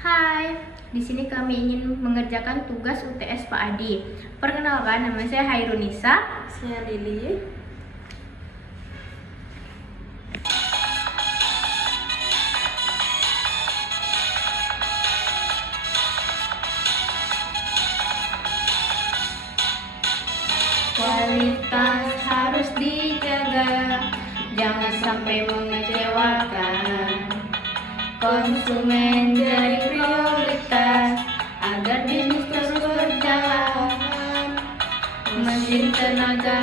Hai, di sini kami ingin mengerjakan tugas UTS Pak Adi. Perkenalkan, nama saya Hairunisa. Saya Lili. Kualitas harus dijaga, jangan sampai mengecewakan. Konsumen jadi prioritas agar bisnis terus berjalan. Mesin, tenaga,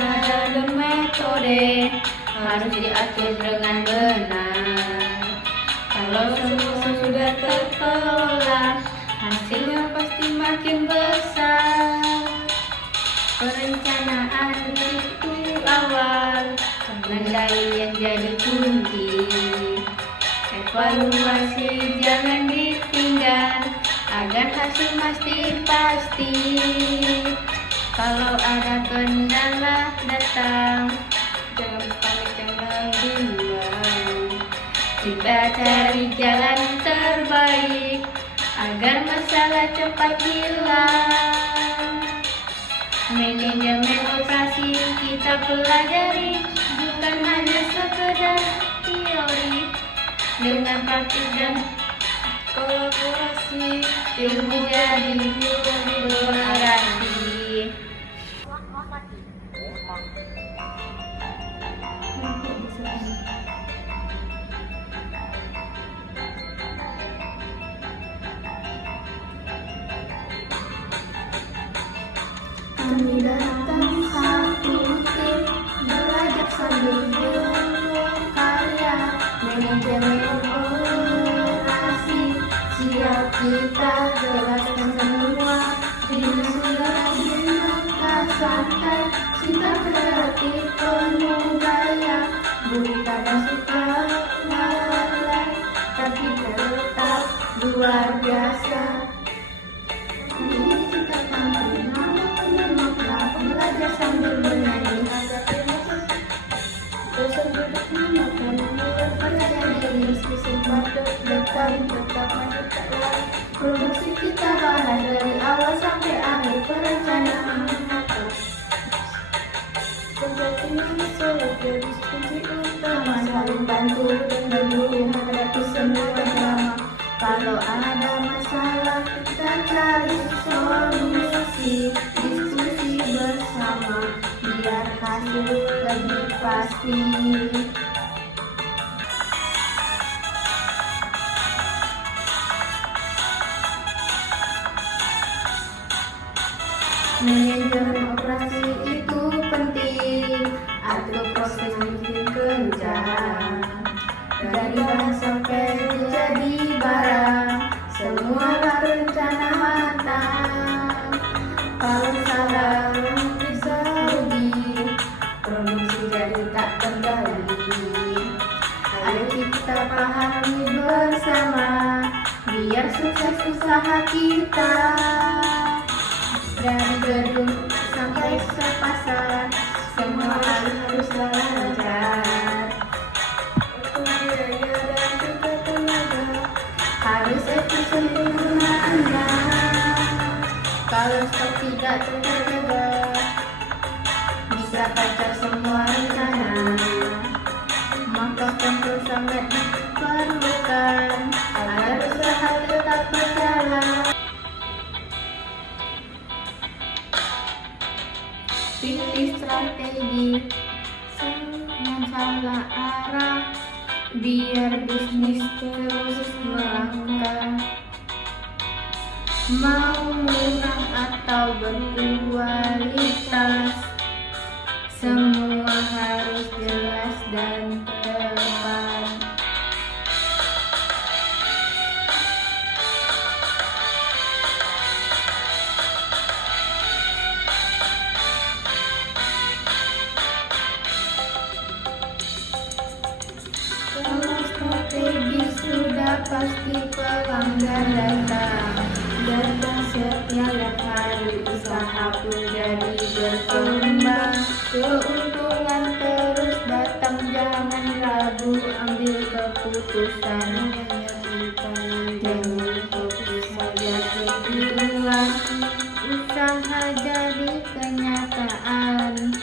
dan metode harus diatur dengan benar. Kalau semua sudah terkelola, hasilnya pasti makin besar. Perencanaan itu awal, penandai yang jadi kunci. Evaluasi jangan ditinggal, agar hasil pasti. Kalau ada kendala datang, Jangan panik, jangan bimbang. kita cari jalan terbaik, agar masalah cepat hilang. Manajemen operasi kita pelajari, bukan hanya sekedar teori. Dengan praktik dan Kolaborasi, ilmu jadi berarti. Kami datang satu tim, belajar sambil berkarya. Manajemen operasi, siap kita jelaskan semua. Ini sudah dengan santai, cinta kreatif penuh gaya. Bukan suka lalai, tapi tetap luar biasa. Ini kita tampil belajar sambil bernyanyi. dosen duduk makan mulai Percaya diri, diskusi pada depan tetap maju tak lari. produksi kita bahas dari awal sampai akhir. Perencanaan mengatur Kegiatan solid jadi kunci utama. saling bantu dan mendukung menghadapi semua drama. Kalau ada masalah kita cari solusi, diskusi bersama biar hasil lebih pasti. Manajemen operasi itu penting, atur proses bikin kencang. Dari bahan sampai jadi barang, semua rencana matang. Kalau salah bisa rugi, produksi jadi tak tergali. Ayo kita pahami bersama, biar sukses usaha kita. Dari gedung sampai ke pasar, semua harus lancar. Biaya dan juga tenaga. Harus efisien penggunaannya. Kalau stok tidak terjaga, bisa kacau semua rencana. Maka kontrol sangat diperlukan agar usaha tetap berjalan. Pilih strategi, jangan salah arah, biar bisnis terus melangkah. Mau murah atau berkualitas, semua harus jelas dan tepat. Kalau strategi sudah pasti pelanggan datang. Datang setiap hari, usaha pun jadi berkembang. Keuntungan terus datang, jangan ragu ambil keputusan. Jangan fokus jadi kenyataan.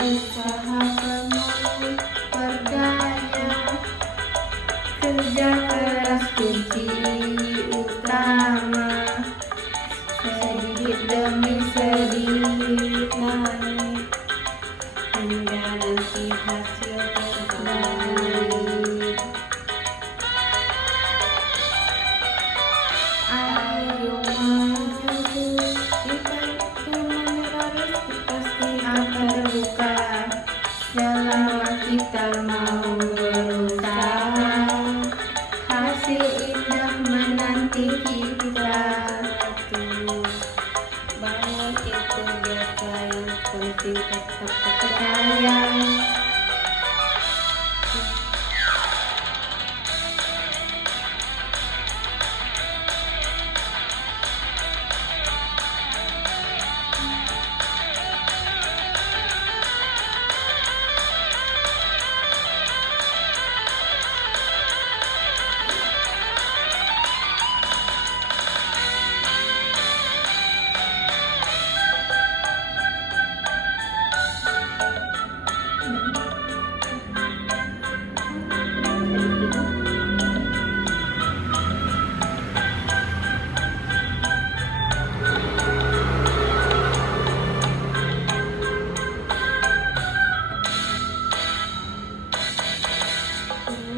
Usaha penuh berdaya, kerja keras kunci utama, sedikit demi sedikit naik hingga nanti hasil terbaik. Ayo maju, kita menyerah pasti akan terbuka selama kita mau berusaha. Hasil indah menanti kita. Banyak itu biasa, yang penting tetap percaya.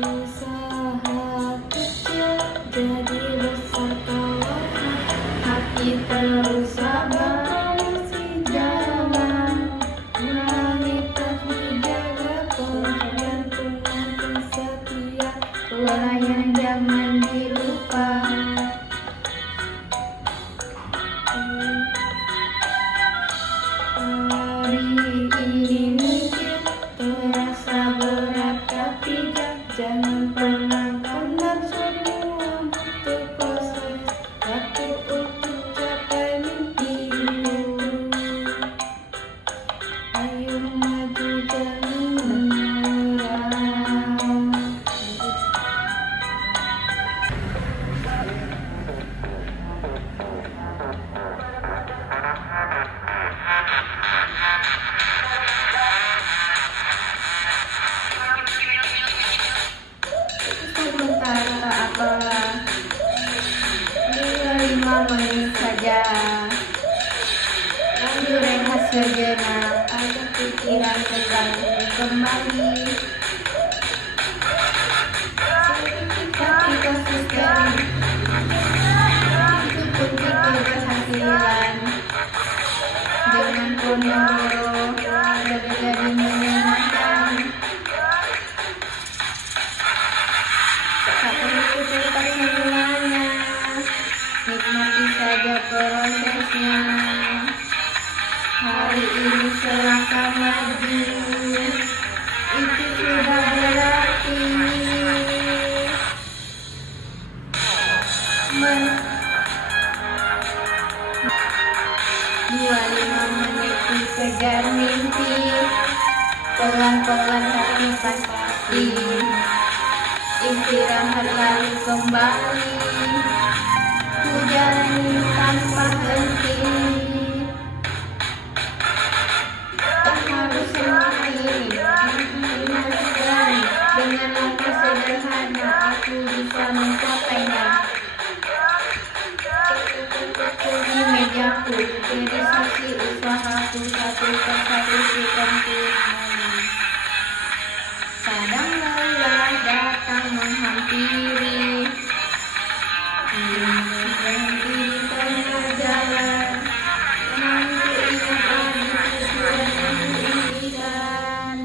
Usaha kecil jadi besar kalau hati terus sabar mesti jalan. Wanita dijaga dan punya setia, pelayan jangan dilupa. Hari ini mungkin terasa berat, tapi jangan pernah kenal semua butuh proses waktu untuk capai mimpi. Ayo maju jangan menyerah. Sebentar tak apa, 5 menit saja. Ambil rehat sejenak, ada pikiran terganggu kembali. Tapi konsisten, itu kunci keberhasilan. Jangan pondoro, jadi menyenangkan. Tak perlu cerita semuanya, nikmati saja prosesnya. Hari ini selangkah maju, itu sudah berarti 25 menit dikejar mimpi, pelan-pelan tapi pasti. Istirahat lalu kembali, ku jalani tanpa henti. Tak harus sendiri, dengan langkah sederhana aku bisa mencapainya. Di mejaku, realisasi usahaku satu persatu sempurna. Kadang lelah datang menghampiri, berhenti di tengah jalan, menunggu ingat lagi tujuan yang diinginkan.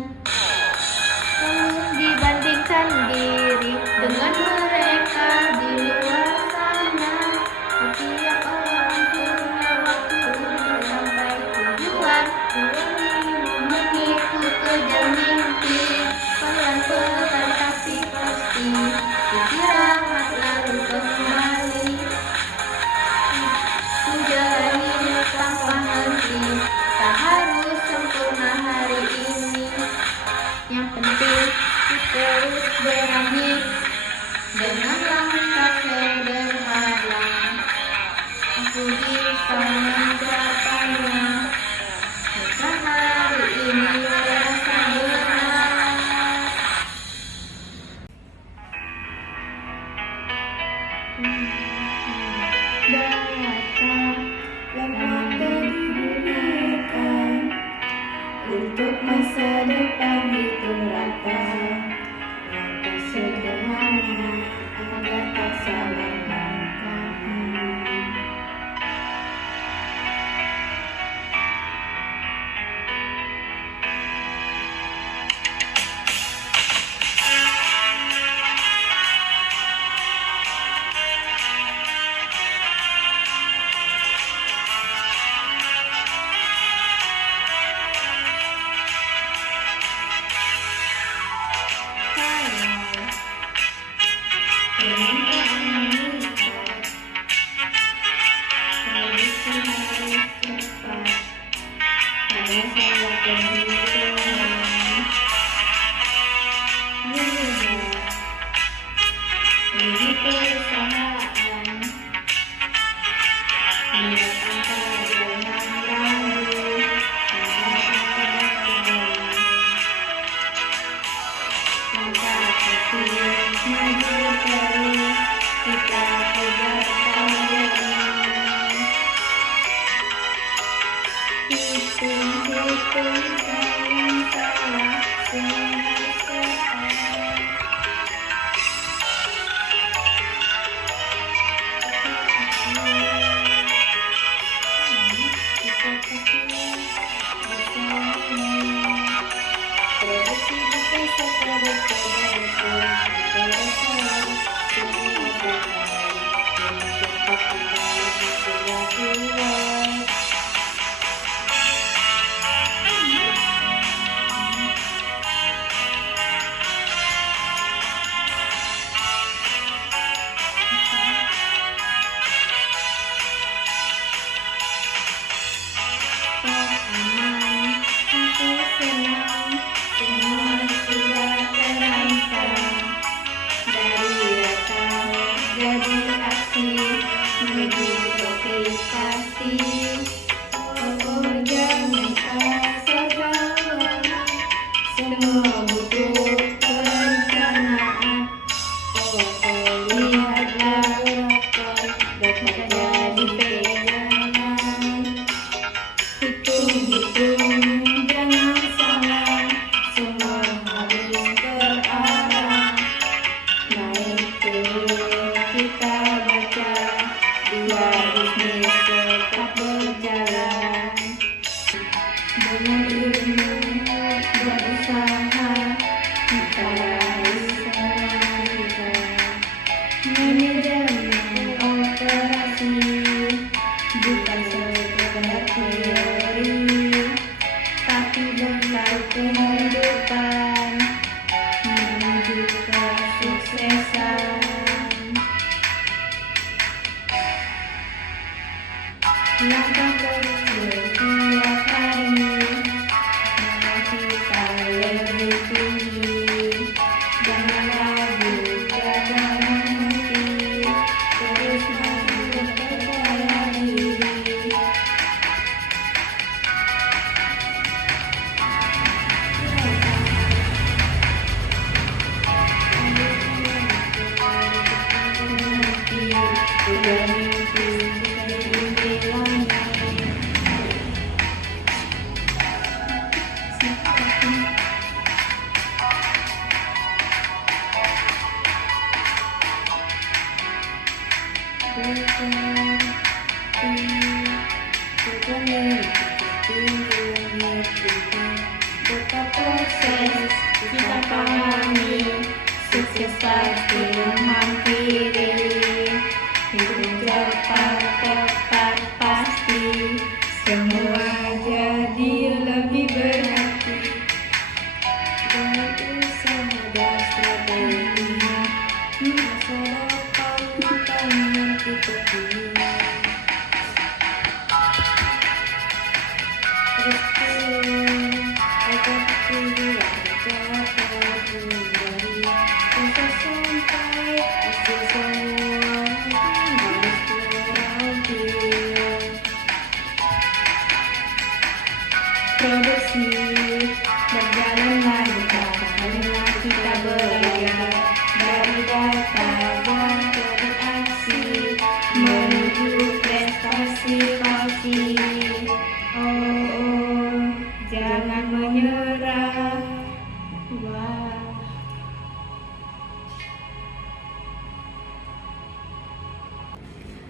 Dibandingkan diri dengan mereka di luar sana, setiap orang punya waktu untuk sampai tujuan. 25 menit ku kejar mimpi, pelan-pelan tapi pasti. Istirahat lalu kembali. data lemah digunakan untuk masa depan itu rata. Langkah sederhana agar tak salah langkah.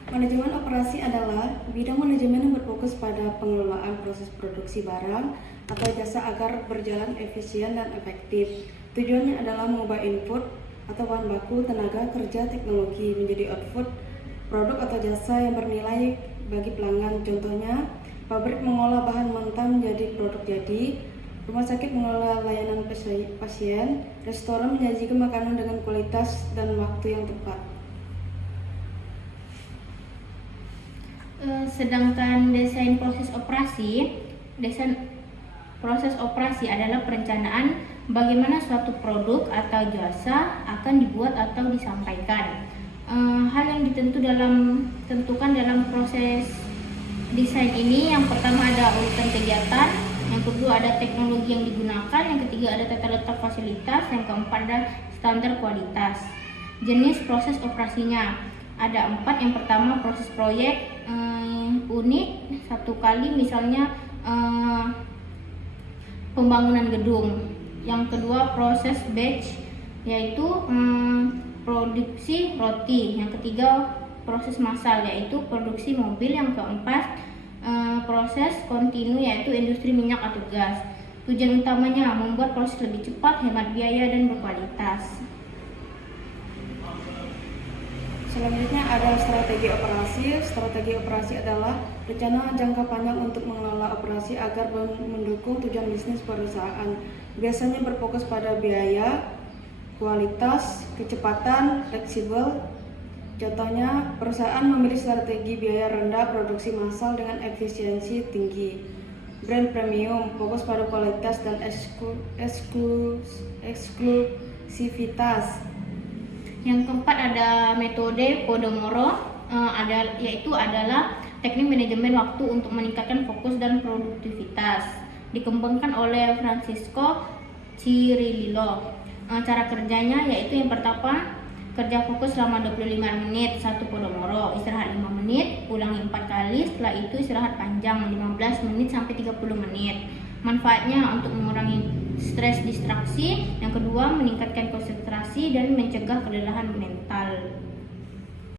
Manajemen operasi adalah bidang manajemen yang berfokus pada pengelolaan proses produksi barang atau jasa agar berjalan efisien dan efektif. Tujuannya adalah mengubah input atau bahan baku, tenaga kerja, teknologi menjadi output produk atau jasa yang bernilai bagi pelanggan. Contohnya, pabrik mengolah bahan mentah menjadi produk jadi, rumah sakit mengelola layanan pasien, restoran menyajikan makanan dengan kualitas dan waktu yang tepat. Sedangkan desain proses operasi adalah perencanaan bagaimana suatu produk atau jasa akan dibuat atau disampaikan. Hal yang tentukan dalam proses desain ini, yang pertama ada urutan kegiatan, yang kedua ada teknologi yang digunakan, yang ketiga ada tata letak fasilitas, yang keempat ada standar kualitas. Jenis proses operasinya ada 4. Yang pertama proses proyek, unit satu kali, misalnya pembangunan gedung. Yang kedua proses batch, yaitu produksi roti. Yang ketiga proses massal, yaitu produksi mobil. Yang keempat proses kontinu, yaitu industri minyak atau gas. Tujuan utamanya membuat proses lebih cepat, hemat biaya, dan berkualitas. Selanjutnya ada strategi operasi. Strategi operasi adalah rencana jangka panjang untuk mengelola operasi agar mendukung tujuan bisnis perusahaan. Biasanya berfokus pada biaya, kualitas, kecepatan, fleksibel. Contohnya, perusahaan memilih strategi biaya rendah, produksi massal dengan efisiensi tinggi. Brand premium, fokus pada kualitas dan eksklusivitas. Yang keempat ada metode Pomodoro, yaitu adalah teknik manajemen waktu untuk meningkatkan fokus dan produktivitas. Dikembangkan oleh Francisco Cirillo. Cara kerjanya yaitu yang pertama, kerja fokus selama 25 menit, 1 Pomodoro, istirahat 5 menit, ulangi 4 kali, setelah itu istirahat panjang 15 menit sampai 30 menit. Manfaatnya untuk mengurangi stres distraksi, yang kedua meningkatkan konsentrasi dan mencegah kelelahan mental.